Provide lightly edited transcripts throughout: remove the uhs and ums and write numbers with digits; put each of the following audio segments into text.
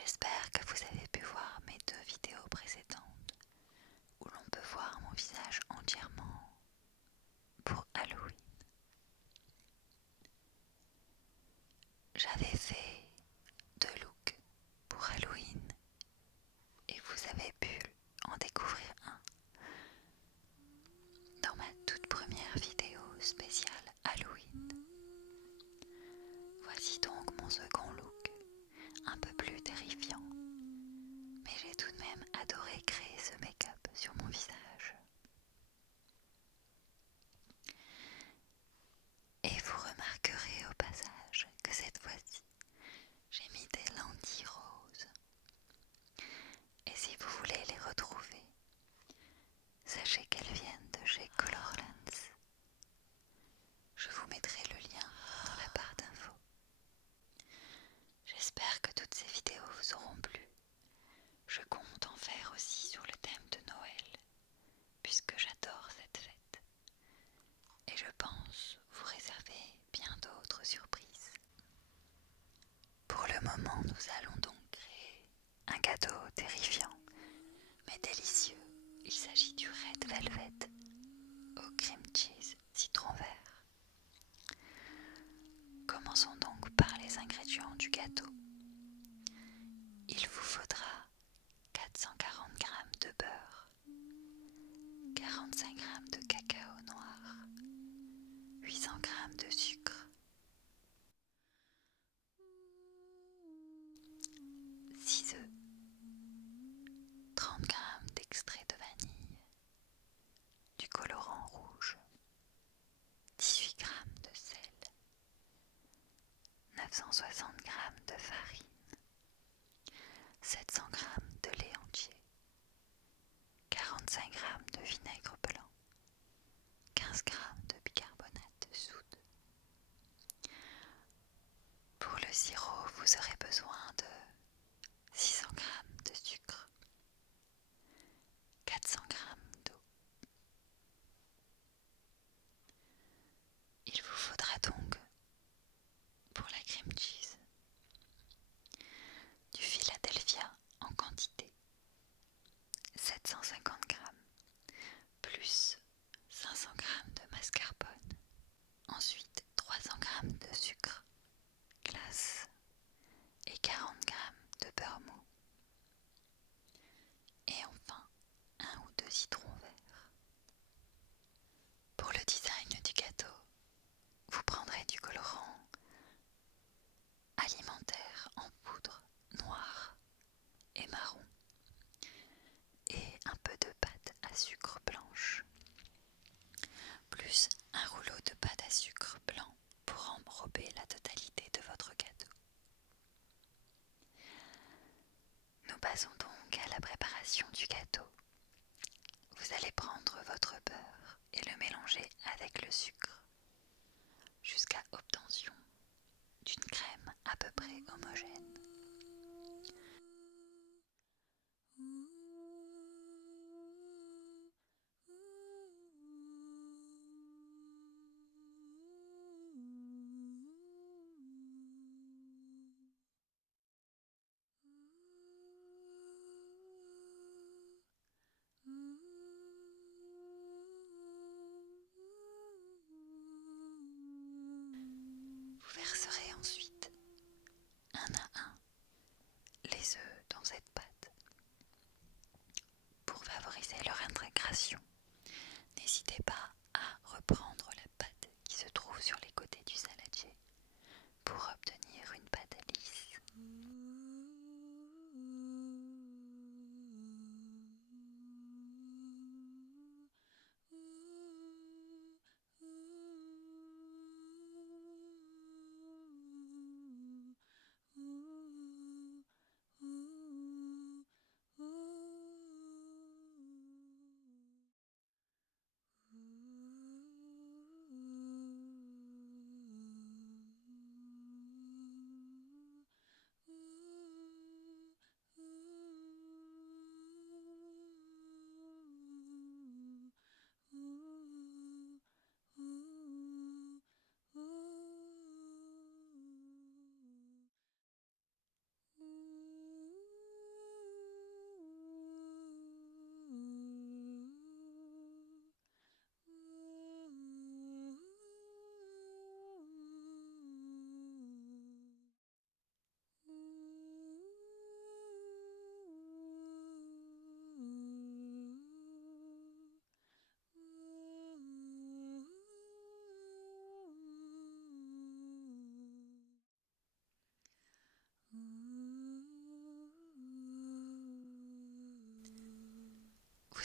J'espère que vous avez pu voir mes 2 vidéos précédentes où l'on peut voir mon visage entièrement pour Halloween. J'avais fait 2 looks pour Halloween et vous avez pu en découvrir un dans ma toute première vidéo spéciale Halloween. Voici donc mon second look, un peu plus terrifiant, mais j'ai tout de même adoré créer ce make-up sur mon visage. Et vous remarquerez au passage que cette fois-ci, j'ai mis des lentilles roses. Et si vous voulez les retrouver, sachez qu'elles viennent de chez Colorlens. Je vous mettrai le lien dans la barre d'infos. J'espère que toutes ces vidéos vous auront plu. Je compte en faire aussi sur le thème de Noël, puisque j'adore cette fête. Et je pense vous réserver bien d'autres surprises. Pour le moment, nous allons donc créer un gâteau terrifiant, mais délicieux. Il s'agit du Red Velvet au cream cheese citron vert. Commençons donc par les ingrédients du gâteau. Il vous faudra 440 g de beurre, 45 g de cacao noir, 800 g de sucre, 6 œufs, 30 g d'extrait de vanille, du colorant rouge, 18 g de sel, 960 g de farine, 700 g de lait entier, 45 g de vinaigre blanc, 15 g de bicarbonate de soude. Pour le sirop, vous aurez besoin de 600 g de sucre, 400 g d'eau. Il vous faudra donc, pour la cream cheese, du Philadelphia en quantité, 750 g, plus 500 g de mascarpone, ensuite 300 g de sucre glace et 40 g de beurre mou, et enfin 1 ou 2 citrons verts. Pour le design du gâteau, vous prendrez du colorant alimentaire en poudre noire et marron et un peu de pâte à sucre blanche, plus un rouleau de pâte à sucre blanc pour enrober la totalité de votre gâteau. Nous passons donc à la préparation du gâteau. Vous allez prendre votre beurre et le mélanger avec le sucre jusqu'à obtention d'une crème à peu près homogène.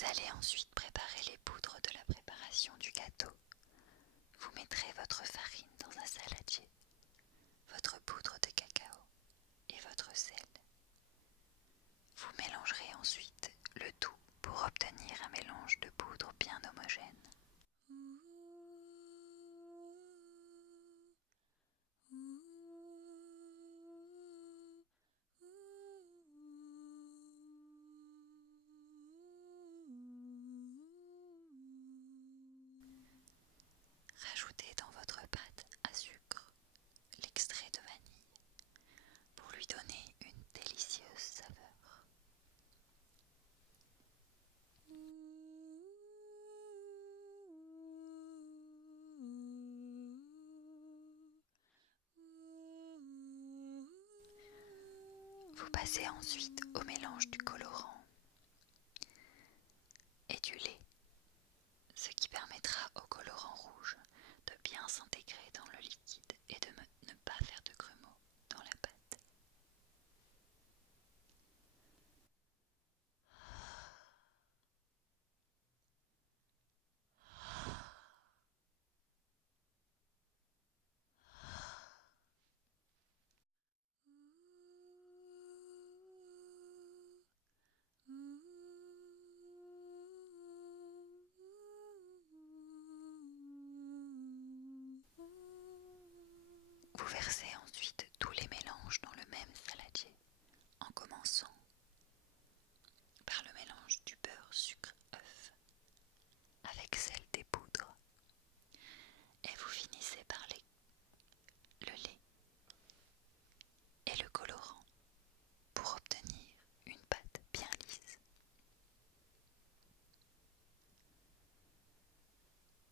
Vous allez ensuite préparer les poudres de la préparation du gâteau. Vous mettrez votre farine dans un saladier, votre poudre de cacao et votre sel. Vous mélangerez ensuite le tout pour obtenir un mélange de poudre bien homogène. Rajoutez dans votre pâte à sucre l'extrait de vanille pour lui donner une délicieuse saveur. Vous passez ensuite au mélange du colorant et du lait, ce qui permettra au colorant rouge de bien s'intégrer dans le liquide et de ne pas faire de grumeaux dans la pâte. Vous versez ensuite tous les mélanges dans le même saladier, en commençant par le mélange du beurre, sucre, œuf, avec celle des poudres, et vous finissez par le lait et le colorant pour obtenir une pâte bien lisse.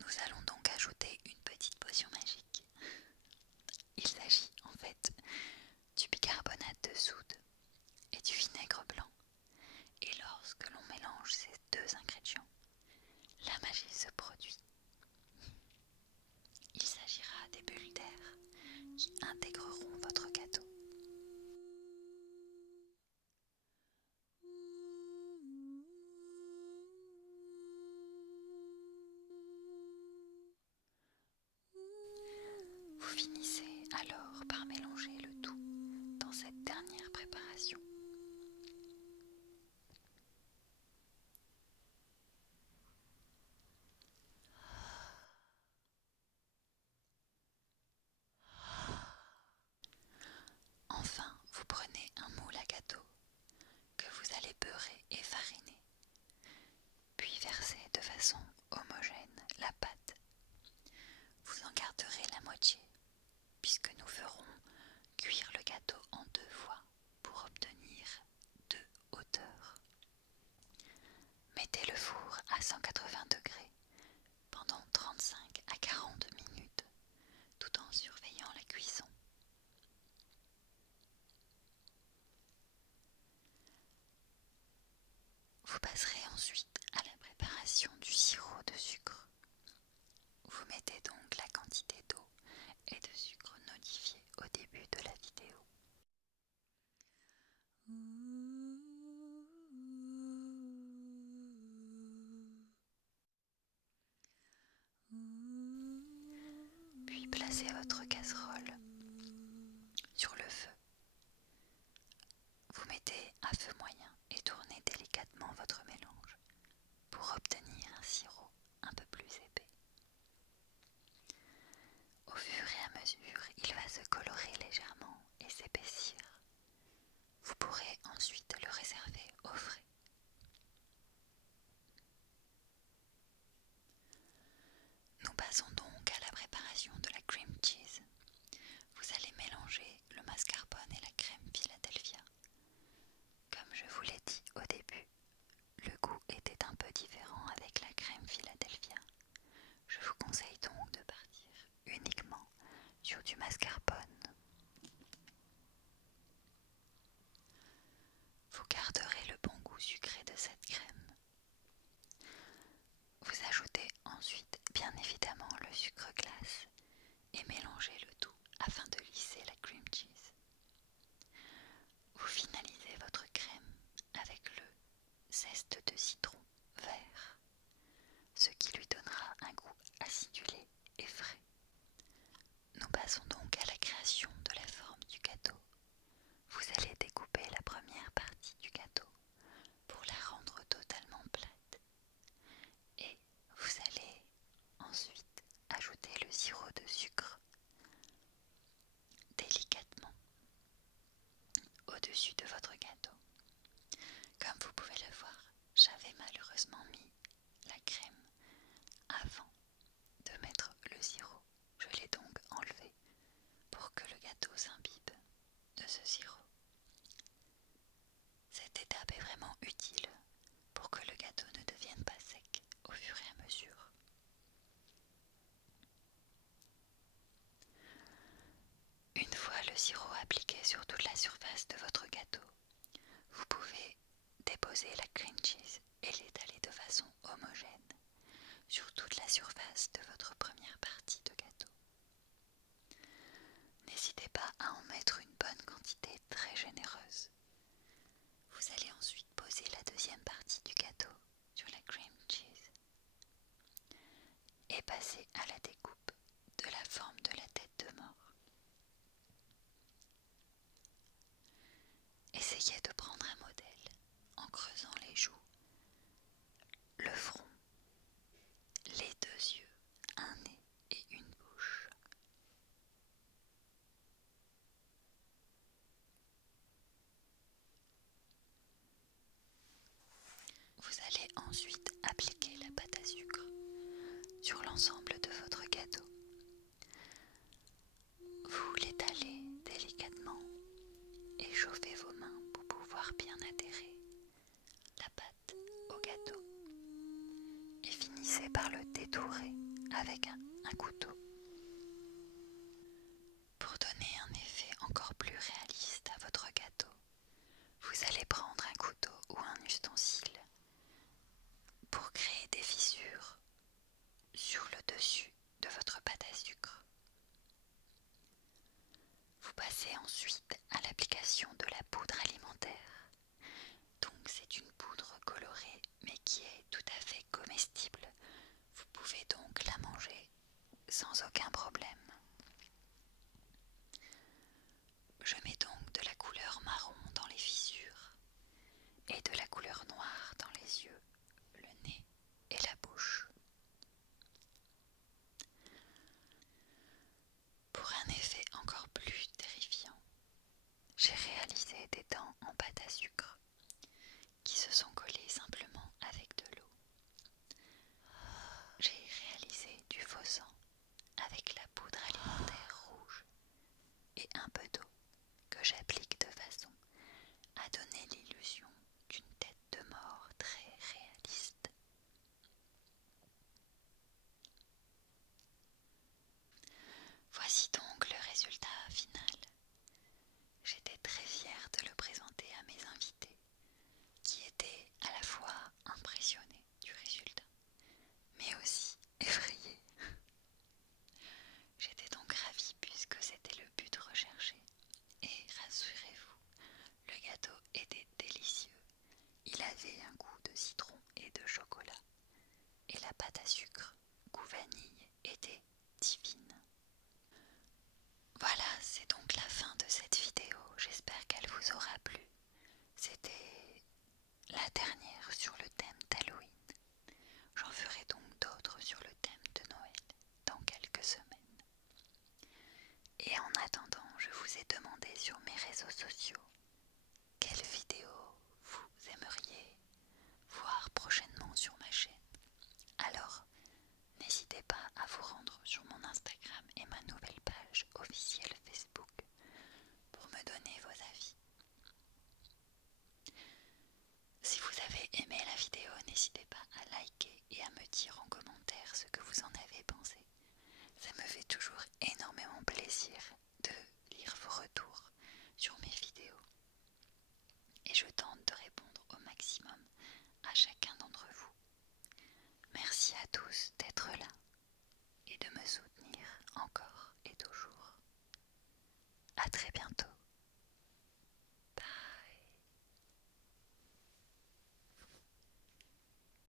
Nous allons donc ajouter une petite potion magique. Il s'agit en fait du bicarbonate de soude et du vinaigre blanc. Et lorsque l'on mélange ces deux ingrédients, la magie se produit. Il s'agira des bulles d'air qui intégreront votre gâteau. Vous finissez alors par mélanger le tout dans cette dernière préparation. Enfin, vous prenez un moule à gâteau que vous allez beurrer et fariner, puis verser de façon homogène la pâte. Vous en garderez la moitié, puisque nous ferons cuire le gâteau en 2 fois pour obtenir 2 hauteurs. Mettez le four à 180 degrés pendant 35 à 40 minutes, tout en surveillant la cuisson. Vous passerez ensuite à la préparation du sirop de sucre. Vous mettez donc la quantité d'eau et de sucre notifiée au début de la vidéo. Vous Passons donc à la création de la forme du gâteau. Vous allez découper la première partie du gâteau pour la rendre totalement plate. Et vous allez ensuite ajouter le sirop de sucre délicatement au-dessus de votre gâteau. Comme vous pouvez le voir, j'avais malheureusement mis la crème avant de mettre le sirop. Je l'ai donc enlevé pour que le gâteau s'imbibe de ce sirop. Cette étape est vraiment utile pour que le gâteau ne devienne pas sec au fur et à mesure. Une fois le sirop appliqué sur toute la surface de votre gâteau, vous pouvez déposer la cream cheese et l'étaler de façon homogène sur toute la surface de votre première partie de gâteau. N'hésitez pas à en mettre une bonne quantité très généreuse. Vous allez ensuite poser la deuxième partie du gâteau sur la cream cheese et passer à la découpe de la forme de la tête de mort. Essayez de prendre un modèle en creusant les joues, le front, les deux yeux, un nez et une bouche. Vous allez ensuite appliquer la pâte à sucre sur l'ensemble de votre gâteau. Vous l'étalez délicatement et chauffez vos mains pour pouvoir bien adhérer la pâte au gâteau. Et finissez par le détourer avec un couteau. Pour donner un effet encore plus réaliste à votre gâteau, vous allez prendre un couteau ou un ustensile pour créer des fissures sur le dessus de votre pâte à sucre. Vous passez ensuite à l'application de la poudre alimentaire. Donc c'est une poudre colorée mais qui est tout à fait comestible. Vous pouvez donc la manger sans aucun problème. Je mets donc de la couleur marron dans les fissures et de la couleur noire dans les yeux, le nez et la bouche. Pour un effet encore plus terrifiant, j'ai réalisé des dents en pâte à sucre qui se sont collées simplement avec de l'eau. J'ai réalisé du faux sang avec la poudre alimentaire rouge et un peu d'eau que j'applique de façon à donner l'illusion d'une tête de mort très réaliste. Voici donc le résultat final. J'étais très fière de le présenter à mes invités, qui étaient à la fois impressionnés du résultat, mais aussi effrayés. J'étais donc ravie puisque c'était le but recherché. Et rassurez-vous, le gâteau était délicieux. Il avait un goût de citron et de chocolat. Et la pâte à sucre, goût vanille, était divine. Voilà, c'est donc la fin de cette vidéo. J'espère qu'elle vous aura plu. C'était la dernière sur le thème d'Halloween. J'en ferai donc d'autres sur le thème de Noël dans quelques semaines. Et en attendant, je vous ai demandé sur mes réseaux sociaux quelle vidéo vous aimeriez voir prochainement sur ma chaîne. Alors, n'hésitez pas à vous rendre sur mon Instagram et ma nouvelle page officielle Facebook pour me donner vos avis. Si vous avez aimé la vidéo, n'hésitez pas à liker et à me dire en commentaire ce que vous en avez pensé. Ça me fait toujours énormément plaisir de lire vos retours sur mes vidéos. Et je tente de répondre au maximum à chacun d'entre vous. Merci à tous d'être là et de me soutenir encore et toujours. À très bientôt.